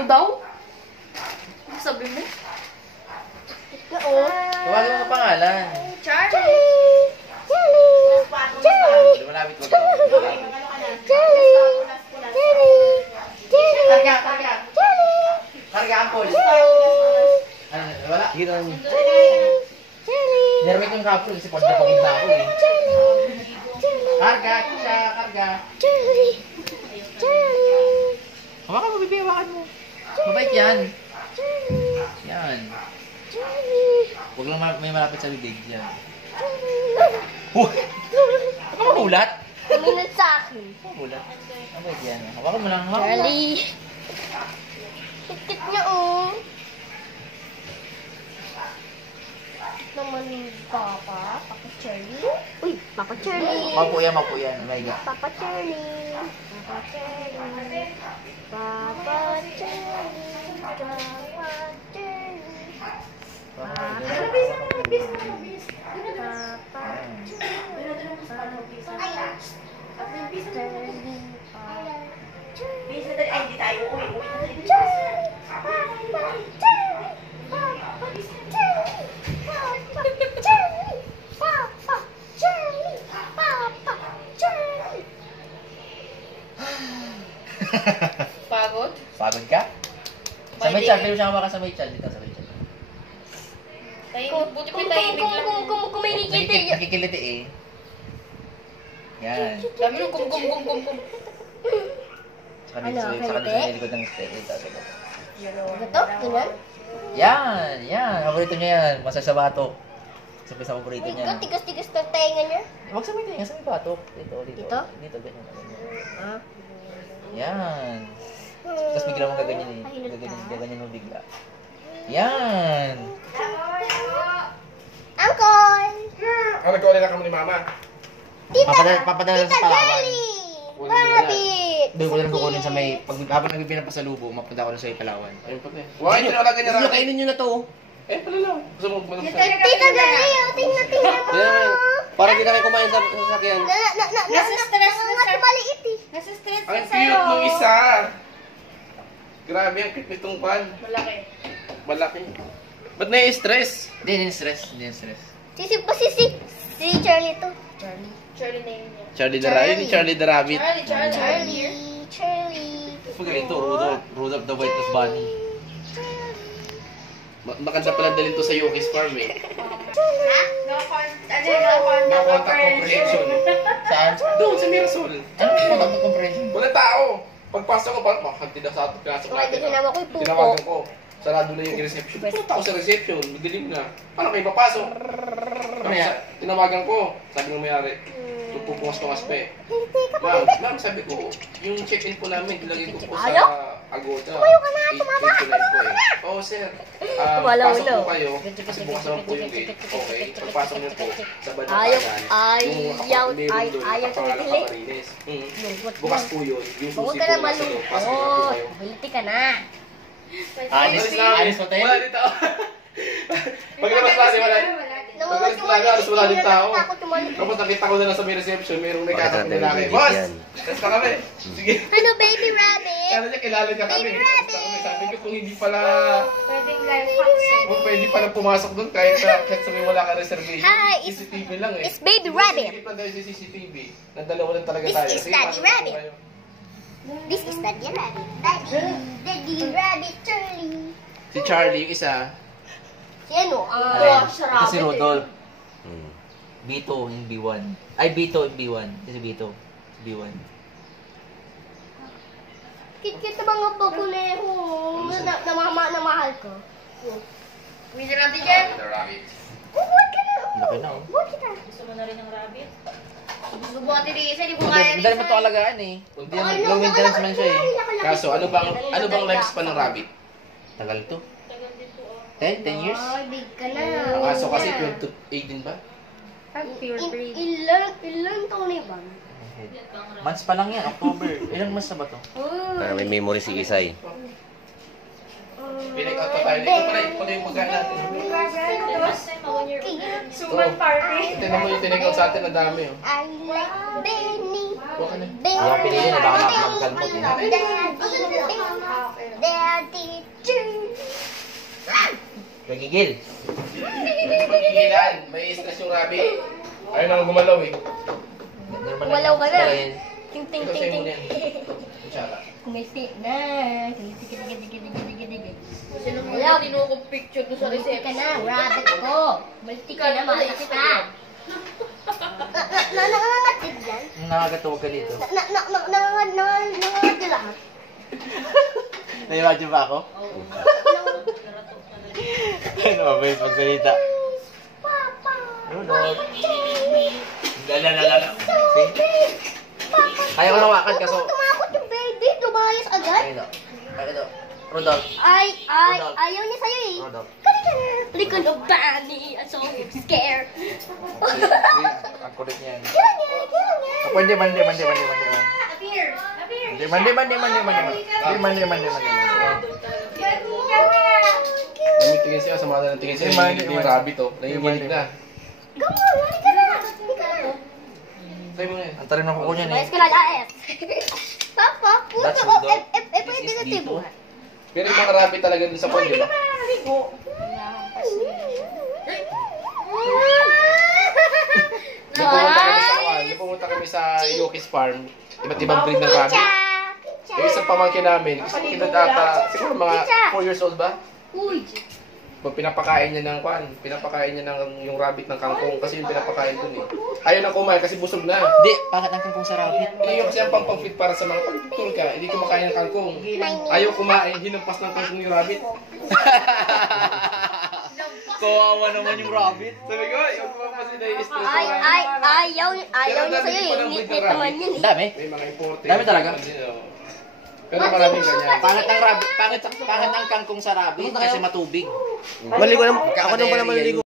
Ano daw? Ano sabi mo? Tawagin mo ang pangalan. Charlie! Hindi malapit mo. Karga! Karga ang pool. Wala. Nermit yung kapul kasi pagdapagin na ako eh. Karga! Karga! Hawakan mo, bibi, hawakan mo. Mabait yan. Yan. Huwag lang may malapit sa bibig. Yan. Huwag! Baka magulat. Kuminat sa akin. Magulat. Mabait yan. Hawakan mo lang. Charlie! Tikit niya naman Papa Charlie. Uy, Papa Charlie. Mapo yan. Oh my God. Papa Charlie. Papa Charlie. Papa Charlie. Papa Charlie. Pagod? Pagod ka? Sa may chat, pero siya ka sa may chat. Dito sa may chat. Buti pa tahimik lang. Kung may nikiti. Nakikiliti eh. Yan. Dami nung kum. Saka dito sa likod ng stay. Ito? Ganyan? Yan. Paborito niya yan. Masaya sa batok. Sabi sa paborito niya. Tigas-tigas ng tainga niya. Huwag sa may tinga, sa may batok. Dito. Dito? Dito, ganyan. Yan. Tapos bigla mong gaganyan eh. Gaganyan mo bigla. Yan. Uncle! Ano nagkawala na kamo ni Mama? Papadala sa Palawan. Rabbit! Doon ko lang kukunin sa may, habang nagpipinang pasalubo, mapunta ko na sa may Palawan. Ayun pati. Why hindi nalagay niya rabbit? Kainin nyo na to. Pala lang. Gusto mo manong sa... Tita Gali, tingnan mo. Para di na kayo kumain sa sasakyan. Nasa-stress na sir. Maliit eh. Nasa-stress Ang cute nung isa. Grabe, ang cute nitong pan. Malaki. Ba't na-stress? Hindi stress. Si Charlie to. Charlie name niya. Charlie the Rabbit. Charlie. Magaling to, Rudolph the White-Nosed Bunny. Maganda pala dalhin to sa Yogi's Farm eh. No Contact comprehension. Saan? Doon sa Mirasol. Ano yung contact comprehension? Wala tao. Pagpasok ko, parang hindi na sa pinasok Hindi natin. sinawa ko yung pupo. Tinawagan ko. Sarado na yung reception. Punta ako sa reception. Magaling na. Paano kayo papasok? Tinawagan ko. Sabi ng may-ari. Pupungas-tungas pa eh. Ma'am, sabi ko, yung check-in po namin, dilagay ko po sa Agoda. Tumayo ka na, tumama. 8:29 po eh. Oo, sir. Pasok po kayo. Kasi bukas naman po yung gate. Okay. Pagpasok niyo po sa banatagan. Ayaw tumitilik. Bukas po yun. Yung Huwag susi ka po na nasa malu. loob. Pasok na po kayo. Biliti ka na. Alis hotel? Wala dito. Paglabas natin, wala din tao. Tapos nakita ko na lang sa may reception, mayroong nagkakapong lalaki. Boss! Test na kami. Sige. Ano, baby rabbit? Kaya niya, kilala niya kami. Sabi ko kung hindi pala, Pwedeng live vaccine. kung pwede pala pumasok doon kahit sa may wala ka reservation. Hi, CCTV lang eh. It's baby rabbit. Hindi pa tayo sa CCTV. Nandalawa lang talaga This tayo. is Sige, Daddy pasok po Rabbit. kayo. This is Daddy Rabbit. Daddy Rabbit Charlie. Si Charlie, yung isa. Si ano? Ito si Rudolph. Bito yung B1. Ay, Bito yung B1. Ito si Bito. B1. Kit-kit na mga bakulero. Na mahal ko. Pwede natin dyan. The Rabbit. Bubuhat ka na. Laki na oh. Bubuhat kita. Gusto mo na rin ng rabbit? Bubuhat din isa. Di mo kaya Hindi naman ito alagaan eh. Hindi naman low maintenance man siya eh. Kaso, ano bang lifespan ng rabbit? Tagal to. Tagal din po. 10 years? Ay, big ka na. Ang kaso kasi 12 to 18 ba? Pure breed. Ilan taon na ba? Months pa lang yan, October. Ilang months na ba to? Para may memory si Isay. Pinig-out pa tayo. Ito pala yung pagkain natin. Last time, 1 year old. Super party. Tingnan mo yung pinig-out sa atin, ang dami oh. I like Benny. Huwag ka na. Yung pinili na baka magkalmot eh. Nagigil. Pigilan, may stress yung rabbit. Ayaw na gumalaw eh. Walaw ka na. Ting ting Ikaw ting sa'yo mo ting. yan. Kutsara. Kumisi na. Tigil. Sino mo yung tinukong picture doon sa Multi ka reception? na, rabbit ko. Multi ka na, masakit ka. Nangangatid yan? Nakakatuwag ka dito. Nangangatid lahat. Na-imagine ba ako? Ano ba yung magsalita? Rudolph. Lala. Kaya ko nawakan kaso... Tumakot yung baby, lumayas agad. Ito. Rudolph. Ayaw niya sa'yo eh. Rudolph. Look at the bunny, I'm so scared. Ang kulit niya. Kira niya. Mandi. Appear! Appear! Mandi. Namitingin siya, sama na ng tingin siya. Nanginginig yung rabbit oh. Nanginginig na. Lari ka na. Sa'yo mo na yan. Ang talim ng kuko niya Mayas eh. ka lang, AS. Papa, That's puto. Rudolph. Pwede na This is tibo. dito. Pero yung mga rabbit talaga dun sa pond, di ba? Nung pumunta kami sa Ilocos Farm, iba't ibang breed ng rabbit. Yung isang pamangkin namin, isang kinod ata, siguro mga 4 years old ba? Uy. Pag pinapakain niya ng pinapakain niya ng yung rabbit ng kangkong kasi yung pinapakain dun eh. Ayaw na kumain kasi busog na. Hindi, bakit ang kangkong sa rabbit? Hindi yung kasi ang pang-feed para sa mga pagtutulog ka, hindi kumakain ng kangkong. Ayaw kumain, hinampas ng kangkong yung rabbit. Kawawa naman yung rabbit. Sabi ko, yung kumampas nila yung stress Ayaw niya sa'yo eh. Ngit naman yun Ang eh. dami. May mga imported. Dami talaga. Pero maraming ganyan. Pangit ang rabbit, pangit ang kangkong sa rabbit kasi matubig. Maligo na, ako nang pala maliligo.